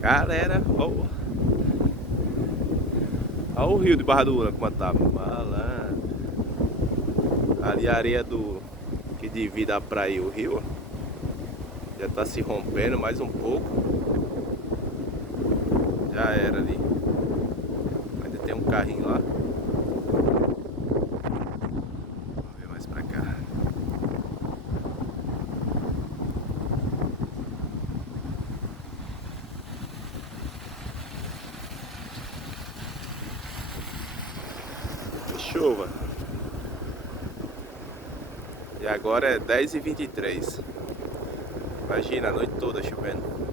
Galera, ó o rio de Barra do Una como tá malandro. Ali a areia que divide a praia e o rio, ó. Já tá se rompendo mais um pouco. Já era ali. Ainda tem um carrinho lá. Vamos ver mais pra cá. Chuva. E agora é 10h23. Imagina, a noite toda chovendo.